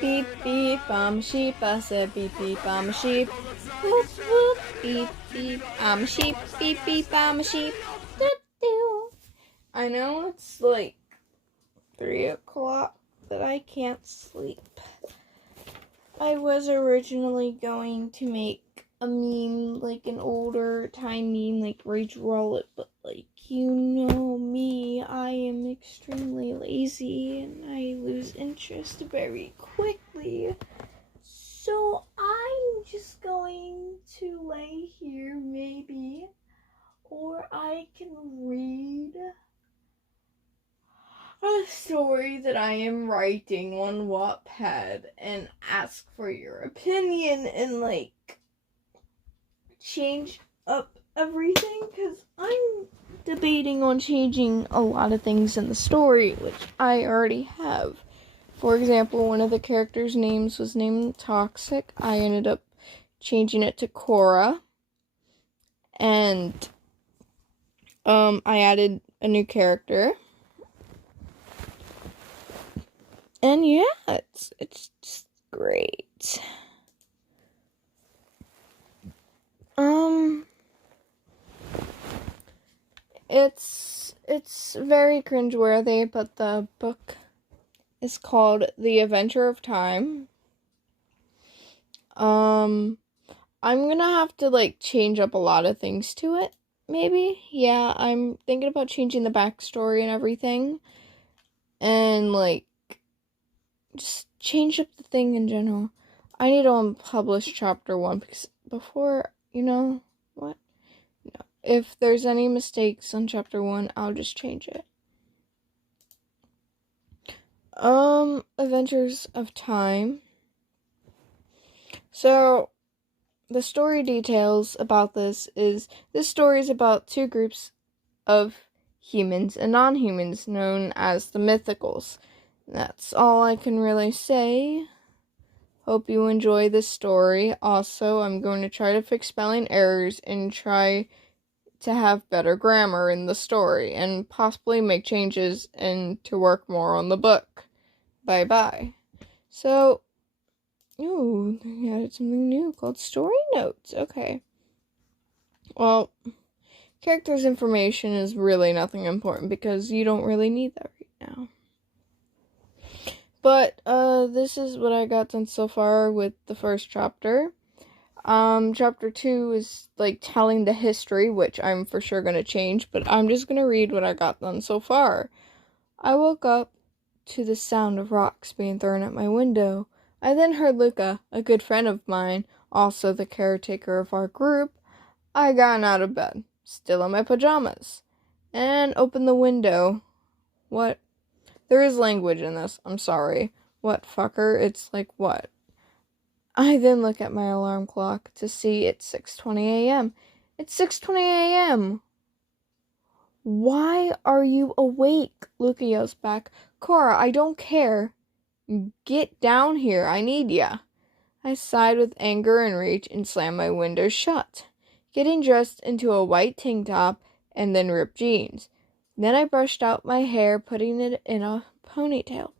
beep, beep, I'm a sheep. I said beep, beep, I'm a sheep. Whoop, whoop, beep, beep, I'm a sheep. Beep, beep, I'm a sheep. Doo-doo. I know it's like 3 o'clock, but I can't sleep. I was originally going to make a meme, like an older time meme, like Rage Roll It, but like, you know me, I am extremely lazy and I lose interest very quickly. So I'm just going to lay here maybe, or I can read a story that I am writing on Wattpad and ask for your opinion and like change up everything, because I'm debating on changing a lot of things in the story, which I already have. For example, one of the characters' names was named Toxic. I ended up changing it to Cora. And I added a new character. And yeah, it's just great. It's very cringeworthy, but the book is called The Adventure of Time. I'm gonna have to like change up a lot of things to it, maybe. Yeah, I'm thinking about changing the backstory and everything. And like just change up the thing in general. I need to unpublish chapter 1 because before, you know what? No. If there's any mistakes on chapter 1, I'll just change it. Adventures of Time. So, the story details about this story is about 2 groups of humans and non-humans known as the Mythicals. That's all I can really say. Hope you enjoy this story. Also, I'm going to try to fix spelling errors and try to have better grammar in the story and possibly make changes and to work more on the book. Bye-bye. So, ooh, they added something new called story notes. Okay. Well, characters' information is really nothing important because you don't really need that right now. But, this is what I got done so far with the first chapter. Chapter 2 is, like, telling the history, which I'm for sure gonna change, but I'm just gonna read what I got done so far. I woke up to the sound of rocks being thrown at my window. I then heard Luca, a good friend of mine, also the caretaker of our group. I got out of bed, still in my pajamas, and opened the window. What? There is language in this, I'm sorry. What, fucker? It's like what? I then look at my alarm clock to see it's 6:20 a.m. It's 6:20 a.m. Why are you awake? Luca yells back. Cora, I don't care. Get down here, I need ya. I sighed with anger and rage and slammed my window shut, getting dressed into a white tank top and then ripped jeans. Then I brushed out my hair, putting it up in a ponytail.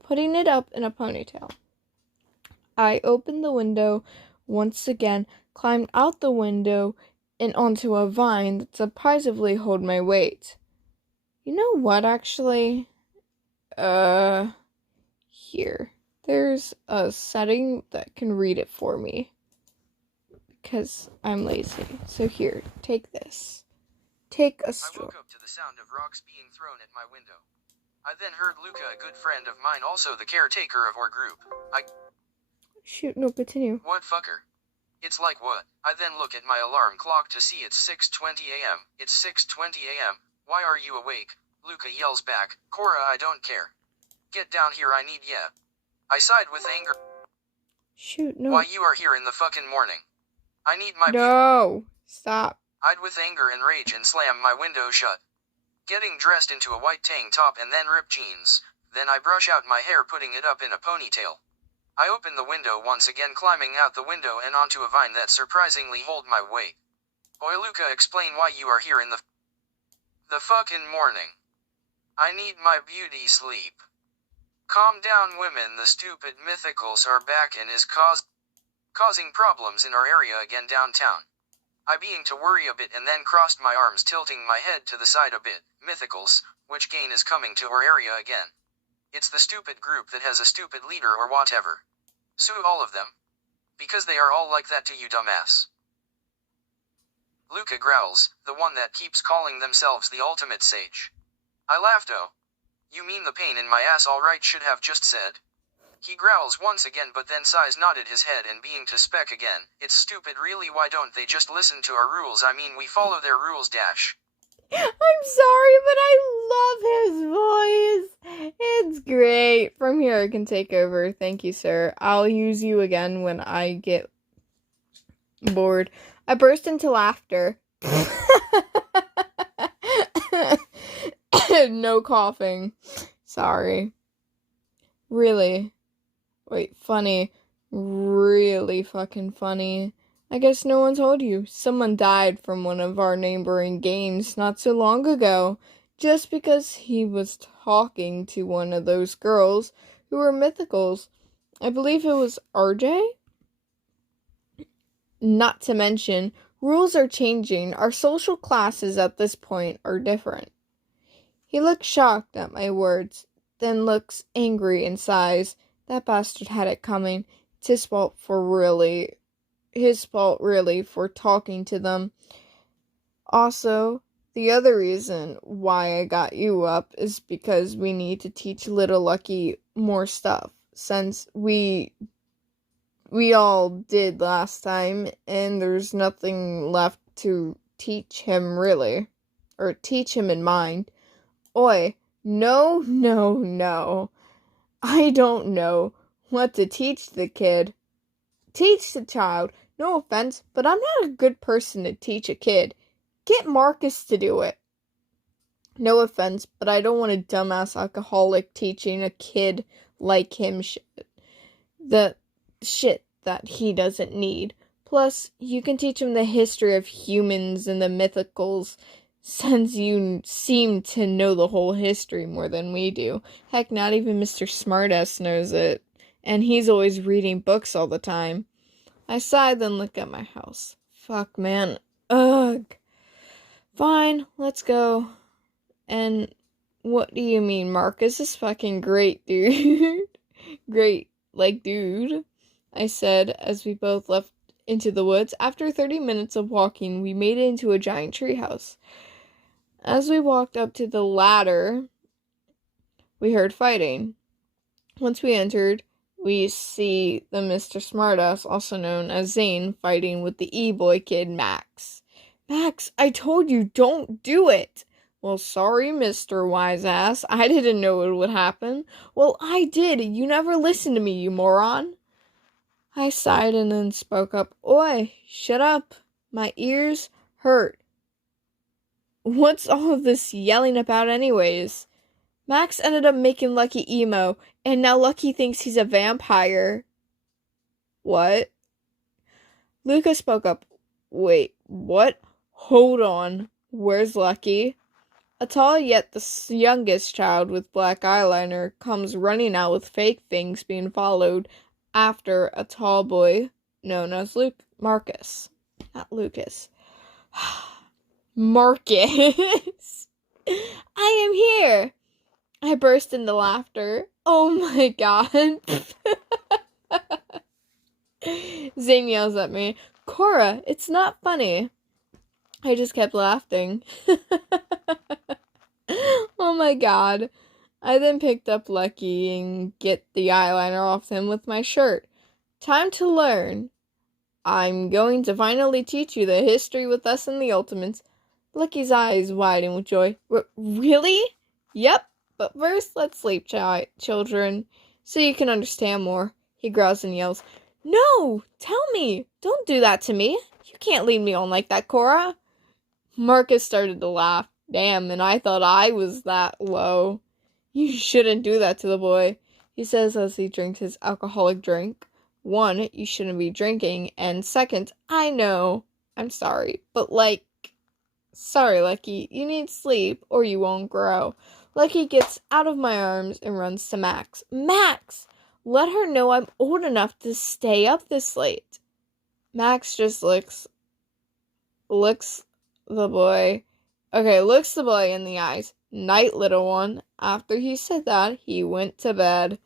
I opened the window once again, climbed out the window and onto a vine that surprisingly held my weight. You know what, actually? Here. There's a setting that can read it for me. Because I'm lazy. So here, take this. Take a straw. I woke up to the sound of rocks being thrown at my window. I then heard Luca, a good friend of mine, also the caretaker of our group. Shoot, no, continue. What fucker? It's like what? I then look at my alarm clock to see it's 6:20 a.m. It's 6:20 a.m. Why are you awake? Luca yells back. Cora, I don't care. Get down here, I need ya. I sighed with anger. Shoot, no. Why you are here in the fucking morning? I need my No, stop. I'd with anger and rage and slam my window shut. Getting dressed into a white tank top and then ripped jeans. Then I brush out my hair, putting it up in a ponytail. I open the window once again, climbing out the window and onto a vine that surprisingly hold my weight. Oi Luca, explain why you are here in the fucking morning. I need my beauty sleep. Calm down, women. The stupid mythicals are back and is causing problems in our area again downtown. I began to worry a bit and then crossed my arms, tilting my head to the side a bit. Mythicals, which gain is coming to our area again. It's the stupid group that has a stupid leader or whatever. Sue all of them. Because they are all like that to you, dumbass. Luca growls, the one that keeps calling themselves the ultimate sage. I laughed. Oh. You mean the pain in my ass, alright, should have just said. He growls once again, but then sighs, nodded his head and being to spec again. It's stupid, really. Why don't they just listen to our rules? I mean, we follow their rules, dash. I'm sorry, but I love his voice. It's great. From here, I can take over. Thank you, sir. I'll use you again when I get bored. I burst into laughter. No coughing. Sorry. Really. Wait, funny. Really fucking funny. I guess no one told you. Someone died from one of our neighboring games not so long ago, just because he was talking to one of those girls who were mythicals. I believe it was RJ? Not to mention, rules are changing. Our social classes at this point are different. He looks shocked at my words, then looks angry and sighs. That bastard had it coming. It's his fault really for talking to them. Also, the other reason why I got you up is because we need to teach little Lucky more stuff, since we all did last time, and there's nothing left to teach him really, or teach him in mind. Oi, no. I don't know what to teach the kid. Teach the child. No offense, but I'm not a good person to teach a kid. Get Marcus to do it. No offense, but I don't want a dumbass alcoholic teaching a kid like him the shit that he doesn't need. Plus, you can teach him the history of humans and the mythicals, since you seem to know the whole history more than we do. Heck, not even Mr. Smartass knows it, and he's always reading books all the time. I sighed, then looked at my house. Fuck, man. Ugh. Fine, let's go. And what do you mean, Marcus is fucking great, dude? Great, dude, I said as we both left into the woods. After 30 minutes of walking, we made it into a giant treehouse. As we walked up to the ladder, we heard fighting. Once we entered, we see the Mr. Smartass, also known as Zane, fighting with the e-boy kid, Max. Max, I told you, don't do it! Well, sorry, Mr. Wise-Ass. I didn't know it would happen. Well, I did. You never listened to me, you moron. I sighed and then spoke up. Oi, shut up. My ears hurt. What's all of this yelling about anyways? Max ended up making Lucky emo, and now Lucky thinks he's a vampire. What? Luca spoke up. Wait, what? Hold on. Where's Lucky? A tall yet the youngest child with black eyeliner comes running out with fake things, being followed after a tall boy known as Marcus. Not Lucas. Marcus! I am here! I burst into laughter. Oh my god. Zane yells at me, Cora, it's not funny. I just kept laughing. Oh my god. I then picked up Lucky and get the eyeliner off him with my shirt. Time to learn. I'm going to finally teach you the history with us and the Ultimates. Lucky's eyes widen with joy. Really? Yep. But first, let's sleep, children, so you can understand more. He growls and yells, No! Tell me! Don't do that to me! You can't leave me on like that, Cora! Marcus started to laugh. Damn, and I thought I was that low. You shouldn't do that to the boy, he says as he drinks his alcoholic drink. 1, you shouldn't be drinking, and 2nd, I know. I'm sorry, but sorry, Lucky, you need sleep or you won't grow. Lucky gets out of my arms and runs to Max. Max! Let her know I'm old enough to stay up this late. Max just looks the boy. Okay, looks the boy in the eyes. Night, little one. After he said that, he went to bed.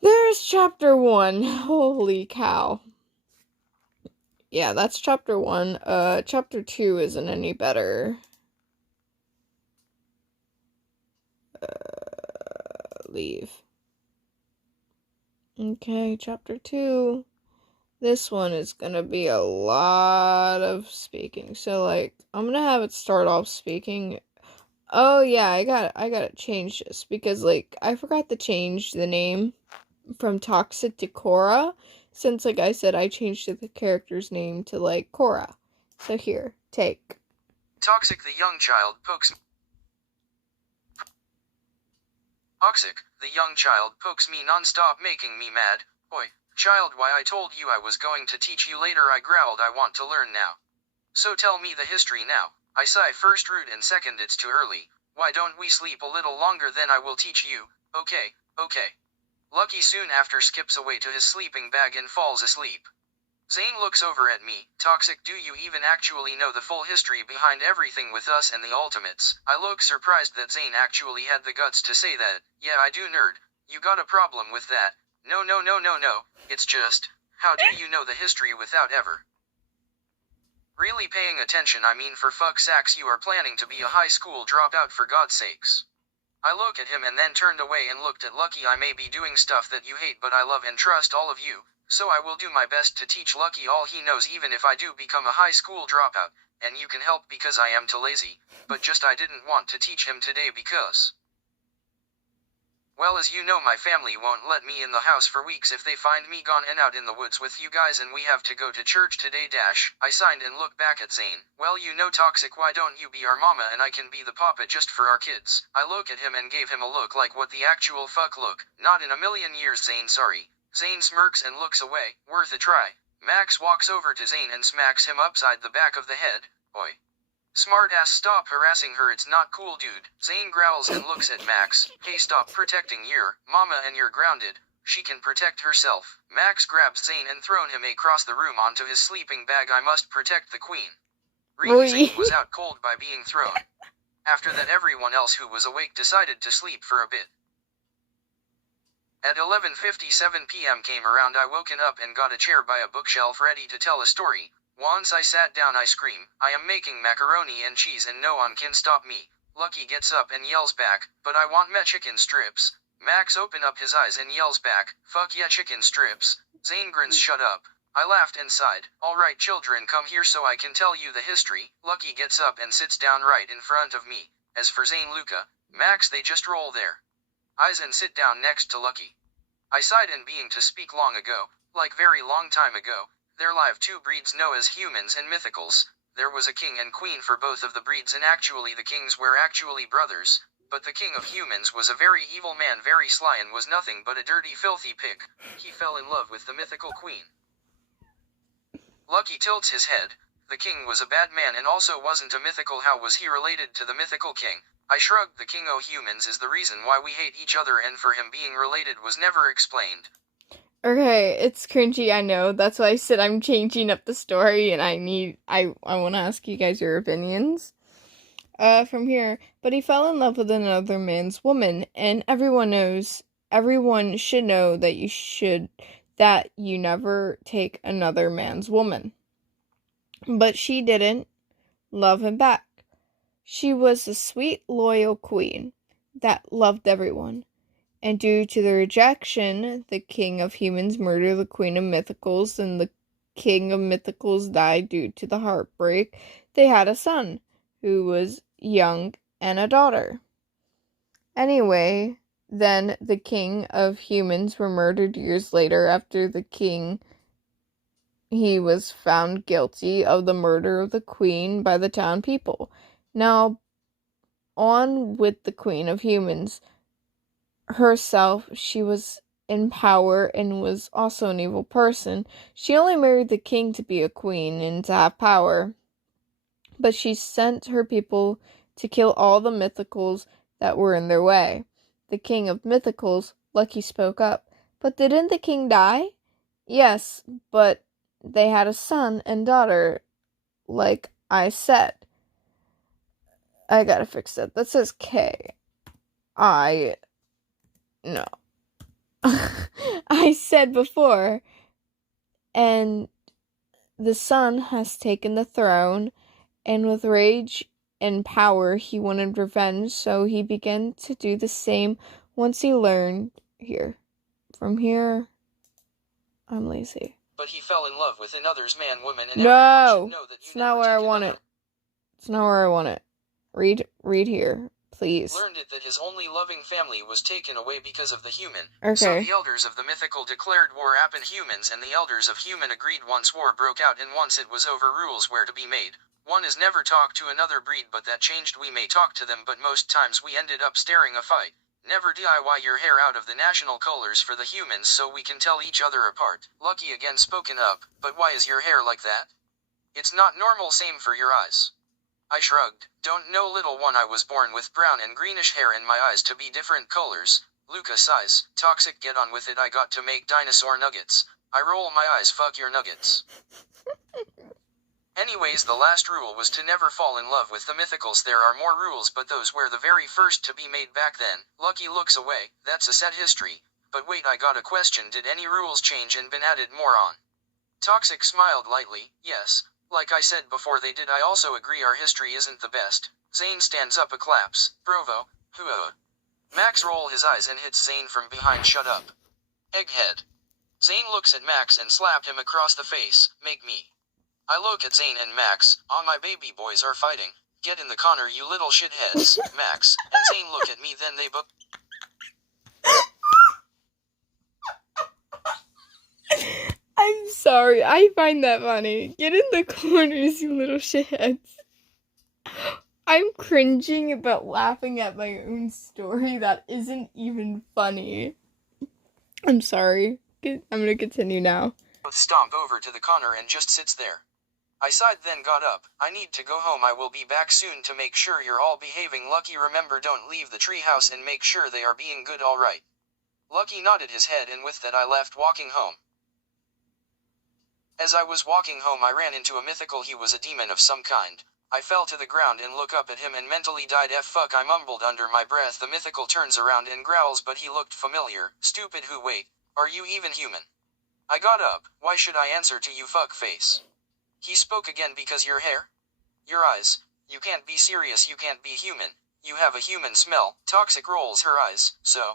There's chapter 1. Holy cow. Yeah, that's chapter 1. Chapter 2 isn't any better. Leave. Okay, chapter 2. This one is gonna be a lot of speaking. So, like, I'm gonna have it start off speaking. Oh, yeah, I gotta change this because, like, I forgot to change the name from Toxic to Cora. Since, like I said, I changed the character's name to, like, Cora. So here, take. Toxic the young child pokes me non-stop, making me mad. Oi, child, why I told you I was going to teach you later, I growled. I want to learn now. So tell me the history now. I sigh. First root and second, it's too early. Why don't we sleep a little longer, then I will teach you. Okay. Lucky soon after skips away to his sleeping bag and falls asleep. Zane looks over at me. Toxic, do you even actually know the full history behind everything with us and the Ultimates? I look surprised that Zane actually had the guts to say that. Yeah, I do, nerd. You got a problem with that? No. It's just, how do you know the history without ever really paying attention? I mean, for fuck's sakes, you are planning to be a high school dropout, for God's sakes. I look at him and then turned away and looked at Lucky. I may be doing stuff that you hate, but I love and trust all of you, so I will do my best to teach Lucky all he knows, even if I do become a high school dropout, and you can help because I am too lazy, but just I didn't want to teach him today because, well, as you know, my family won't let me in the house for weeks if they find me gone and out in the woods with you guys, and we have to go to church today. I signed and looked back at Zane. Well, you know, Toxic, why don't you be our mama and I can be the papa just for our kids? I look at him and gave him a look like, what the actual fuck? Look, not in a million years, Zane, sorry. Zane smirks and looks away. Worth a try. Max walks over to Zane and smacks him upside the back of the head. Oi. Smartass, stop harassing her, it's not cool, dude. Zane growls and looks at Max. Hey, stop protecting your mama and you're grounded. She can protect herself. Max grabs Zane and thrown him across the room onto his sleeping bag. I must protect the queen. Really, Zane was out cold by being thrown. After that, everyone else who was awake decided to sleep for a bit. At 11:57 p.m. came around. I woken up and got a chair by a bookshelf ready to tell a story. Once I sat down, I scream, I am making macaroni and cheese and no one can stop me. Lucky gets up and yells back, but I want my chicken strips. Max open up his eyes and yells back, fuck yeah, chicken strips. Zane grins, shut up. I laughed and sighed. Alright children, come here so I can tell you the history. Lucky gets up and sits down right in front of me. As for Zane, Luca, Max, they just roll their eyes and sit down next to Lucky. I sighed, and being to speak long ago, like very long time ago, there lived two breeds known as humans and mythicals. There was a king and queen for both of the breeds, and actually the kings were actually brothers, but the king of humans was a very evil man, very sly, and was nothing but a dirty filthy pig. He fell in love with the mythical queen. Lucky tilts his head. The king was a bad man and also wasn't a mythical. How was he related to the mythical king? I shrugged. The king of humans is the reason why we hate each other, and for him being related was never explained. Okay, it's cringy, I know. That's why I said I'm changing up the story, and I want to ask you guys your opinions. From here. But he fell in love with another man's woman, and everyone should know that you never take another man's woman. But she didn't love him back. She was a sweet, loyal queen that loved everyone. And due to the rejection, the king of humans murdered the queen of mythicals, and the king of mythicals died due to the heartbreak. They had a son, who was young, and a daughter. Anyway, then the king of humans were murdered years later after he was found guilty of the murder of the queen by the town people. Now, on with the queen of humans. Herself, she was in power and was also an evil person. She only married the king to be a queen and to have power. But she sent her people to kill all the mythicals that were in their way. The king of mythicals, Lucky, spoke up. But didn't the king die? Yes, but they had a son and daughter, like I said. I gotta fix that. That says K. No. I said before, and the son has taken the throne, and with rage and power he wanted revenge, so he began to do the same once he learned here. From here, I'm lazy. But he fell in love with another's man, woman, and no, everyone should know that it's not where I want it. It's not where I want it. Read here, please. Learned it that his only loving family was taken away because of the human. Okay. So the elders of the mythical declared war upon humans, and the elders of human agreed once war broke out, and once it was over, rules were to be made. One is never talk to another breed, but that changed. We may talk to them, but most times we ended up staring a fight. Never DIY your hair out of the national colors for the humans so we can tell each other apart. Lucky again spoken up, but why is your hair like that? It's not normal, same for your eyes. I shrugged. Don't know, little one, I was born with brown and greenish hair and my eyes to be different colors. Luca sighs. Toxic, get on with it, I got to make dinosaur nuggets. I roll my eyes, fuck your nuggets. Anyways, the last rule was to never fall in love with the mythicals. There are more rules, but those were the very first to be made back then. Lucky looks away. That's a sad history. But wait, I got a question. Did any rules change and been added more on? Toxic smiled lightly. Yes. Like I said before, they did. I also agree our history isn't the best. Zane stands up, a claps. Bravo. Hooah. Max roll his eyes and hits Zane from behind. Shut up. Egghead. Zane looks at Max and slapped him across the face. Make me. I look at Zane and Max. My baby boys are fighting. Get in the corner, you little shitheads. Max and Zane look at me, then they both. I'm sorry, I find that funny. Get in the corners, you little shitheads. I'm cringing about laughing at my own story that isn't even funny. I'm sorry. I'm gonna continue now. Both stomp over to the corner and just sits there. I sighed, then got up. I need to go home. I will be back soon to make sure you're all behaving. Lucky, remember, don't leave the treehouse and make sure they are being good, all right? Lucky nodded his head, and with that I left, walking home. As I was walking home, I ran into a mythical. He was a demon of some kind. I fell to the ground and looked up at him and mentally died. Fuck, I mumbled under my breath. The mythical turns around and growls, but he looked familiar. Stupid, who? Wait, are you even human? I got up. Why should I answer to you, fuck face? He spoke again. Because your hair? Your eyes? You can't be serious, you can't be human. You have a human smell. Toxic rolls her eyes. So?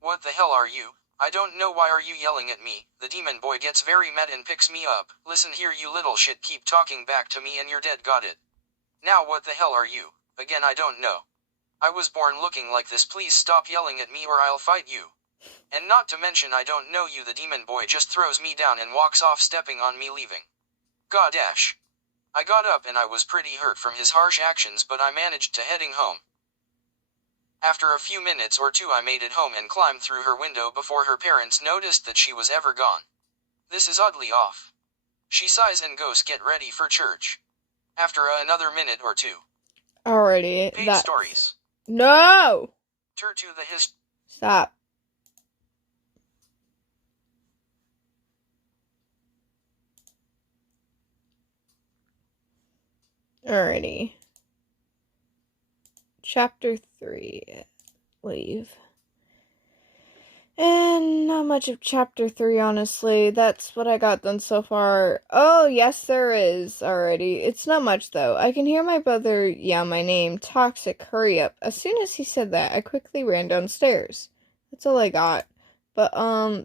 What the hell are you? I don't know. Why are you yelling at me? The demon boy gets very mad and picks me up. Listen here, you little shit, keep talking back to me and you're dead. Got it? Now what the hell are you? Again, I don't know. I was born looking like this. Please stop yelling at me or I'll fight you. And not to mention, I don't know you. The demon boy just throws me down and walks off, stepping on me, leaving. Godash. I got up and I was pretty hurt from his harsh actions, but I managed to heading home. After a few minutes or two, I made it home and climbed through her window before her parents noticed that she was ever gone. This is oddly off. She sighs and goes get ready for church. After another minute or two. Alrighty. Page stories. No! Turn to the Stop. Alrighty. Chapter 3. Leave. And not much of Chapter 3, honestly. That's what I got done so far. Oh, yes, there is already. It's not much, though. I can hear my brother yell my name. Toxic, hurry up. As soon as he said that, I quickly ran downstairs. That's all I got. But,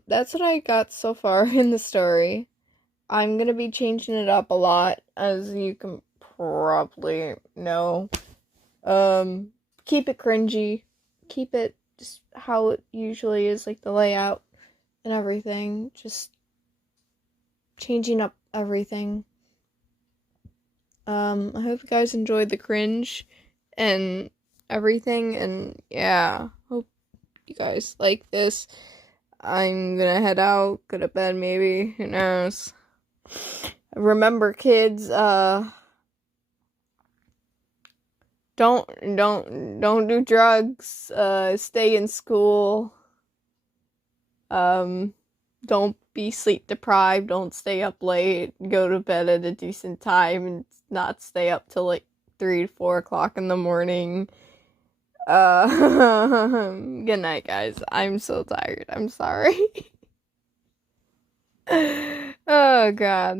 that's what I got so far in the story. I'm gonna be changing it up a lot, as you can probably know. Keep it cringy. Keep it just how it usually is, like the layout and everything. Just changing up everything. I hope you guys enjoyed the cringe and everything, and yeah, hope you guys like this. I'm gonna head out, go to bed maybe, who knows. Remember, kids, don't do drugs. Stay in school. Don't be sleep deprived. Don't stay up late. Go to bed at a decent time and not stay up till like 3 to 4 o'clock in the morning. Good night, guys. I'm so tired. I'm sorry. Oh, God.